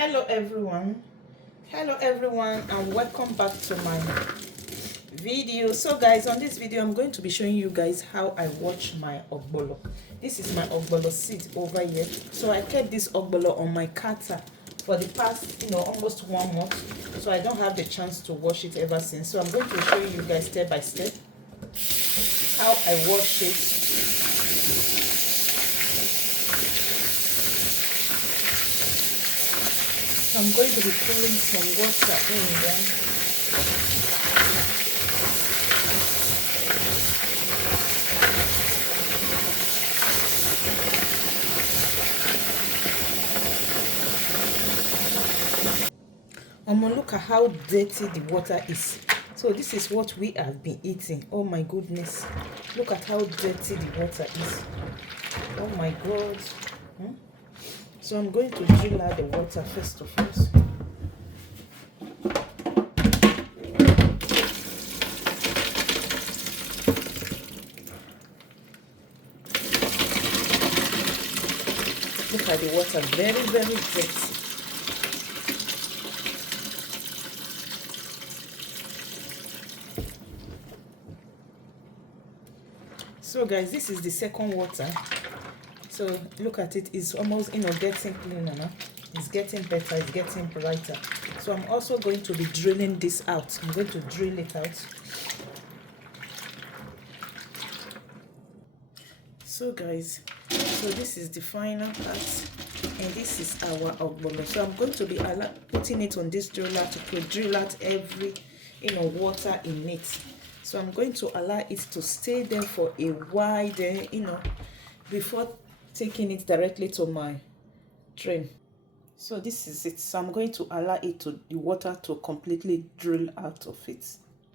Hello everyone and welcome back to my video. So guys, on this video I'm going to be showing you guys how I watch my ogbolor. This is my ogbolor seed over here. So I kept this ogbolor on my cutter for the past almost 1 month, so I don't have the chance to wash it ever since. So I'm going to show you guys step by step how I wash it. I'm going to be pouring some water in there. Look at how dirty the water is. So this is what we have been eating. Oh my goodness. Look at how dirty the water is. Oh my god. So I'm going to drill out the water first of all. Look at the water, very, very dirty. So guys, this is the second water. So look at it, it's almost getting cleaner now. It's getting better, it's getting brighter. So I'm also going to be drilling this out. I'm going to drill it out. So guys, so this is the final part, and this is our ogbolor. So I'm going to be putting it on this driller to drill out every water in it. So I'm going to allow it to stay there for a while there, before taking it directly to my drain. So this is it. So I'm going to allow the water to completely drill out of it.